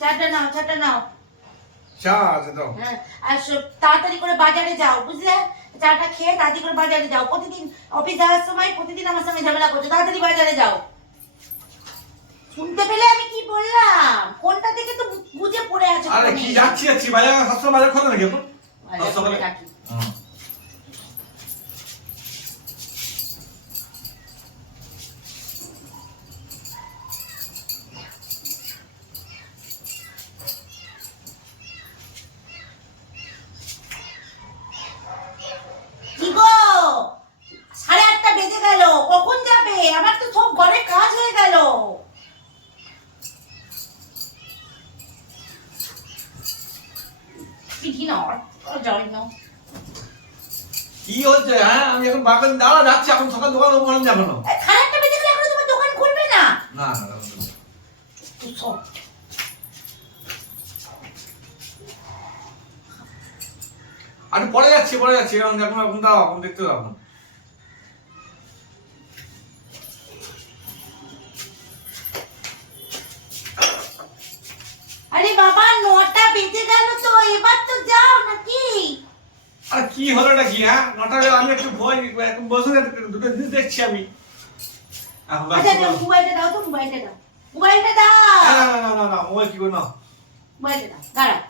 চাটা নাও চাটা নাও। চা আছে তো হ্যাঁ আর তাড়াতাড়ি করে বাজারে যাও বুঝলে? চাটা খেয়ে তাড়াতাড়ি করে বাজারে যাও। প্রতিদিন অফিস যাওয়ার সময় প্রতিদিন আমার সঙ্গে ঝামেলা করছ তাড়াতাড়ি বাজারে যাও। শুনতে পেলে আমি কি বললাম? কোনটা থেকে তো বুঝে পড়ে আছো আরে কি যাচ্ছি যাচ্ছি বাজার সবসময় বাজার খোলা নাকি এখন বাজার সবসময় করে রাখি। হুম। কি গো সাড়ে আটটা বেজে গেল কখন যাবে আমার তো সব ঘরে কাজ হয়ে গেল না না কি হচ্ছে হ্যাঁ? আমি এখন বাগান দাঁড়া যাচ্ছি এখন সকাল দোকান ওখানে যাব না। বেজে গেলে এখন তোমার দোকান খুলবে না? না না পরে যাচ্ছি পরে যাচ্ছি। এখন এখন এখন দাও এখন দেখতে দাও এখন। কি হলো এটা কি হ্যাঁ? নটা আমি একটু ভয় বসে দুটো জিনিস দেখছি আমি। আচ্ছা মোবাইলটা দাও তো মোবাইলটা দাও। মোবাইলটা দাও! না না না না না মোবাইল কি না মোবাইলটা দাও দাঁড়াও।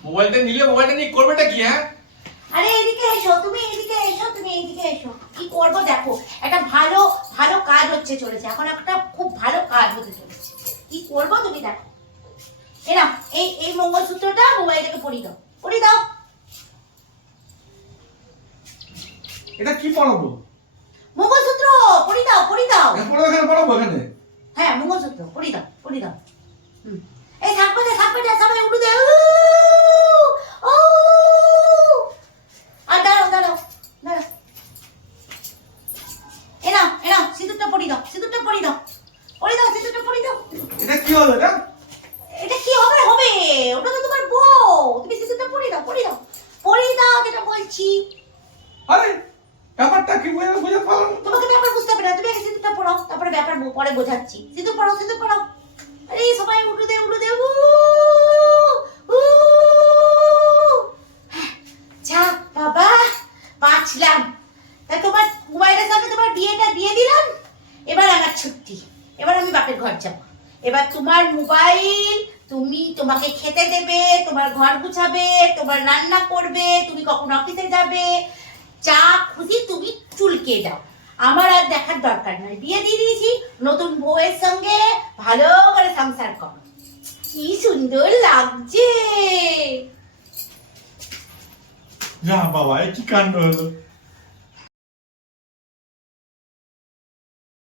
মোবাইলটা নিলে মোবাইলটা নিয়ে করবেটা কি হ্যাঁ? আরে এদিকে এসো তুমি এদিকে এসো তুমি এদিকে এসো। কি করব দেখো একটা ভালো ভালো কাজ হচ্ছে চলেছে। এখন একটা খুব ভালো কাজ হতে চলেছে। কি করব তুমি দেখো। এ নাও এই এই মঙ্গলসূত্রটা মোবাইলটাকে পরিয়ে দাও পরিয়ে দাও এটা কি পড়াবো মঙ্গলসূত্র পরিয়ে দাও পরিয়ে দাও এখানে পড়াবো এখানে পড়াবো এখানে হ্যাঁ মঙ্গলসূত্র পরিয়ে দাও পরিয়ে দাও হুম। এই থাকবে না থাকবে না সবাই উঠে দেয় ও আর দাঁড়াও দাঁড়াও দাঁড়াও এ নাও এ নাও সিঁদুরটা পরিয়ে দাও সিঁদুরটা পরিয়ে দাও পরিয়ে দাও সিঁদুরটা পরিয়ে দাও এটা কি হলো এটা এটা কি হবে ওটা তো তোমার বউ। তুমি সিঁদুরটা পরিয়ে দাও পরিয়ে দাও। পরিয়ে দাও যেটা বলছি। আরে ব্যাপারটা কি বুঝে বুঝে পারলাম তোমাকে ব্যাপার বুঝতে হবে না। তুমি আগে সিঁদুরটা পড়াও তারপরে ব্যাপার পরে বোঝাচ্ছি। সিঁদুর পড়াও সিঁদুর পড়াও। আরে সবাই উঠু দে উঠু দে। উ, উ। বাবা বাঁচলাম। তা তোমার মোবাইলের সাথে তোমার বিয়েটা দিয়ে দিলাম। এবার আমার ছুটি। এবার আমি বাপের ঘর যাব। এবার তোমার মোবাইল তুমি তোমাকে খেতে দেবে, তোমার ঘর গুছাবে, তোমার রান্না করবে, তুমি কখন অফিসে যাবে, যা খুশি তুমি চুলকে দাও। আমার আর দেখার দরকার নাই। বিয়ে দিয়ে দিয়েছি, নতুন বউয়ের সঙ্গে ভালো করে সংসার করো। কি সুন্দর লাগছে। না বাবা কি কাণ্ড হলো?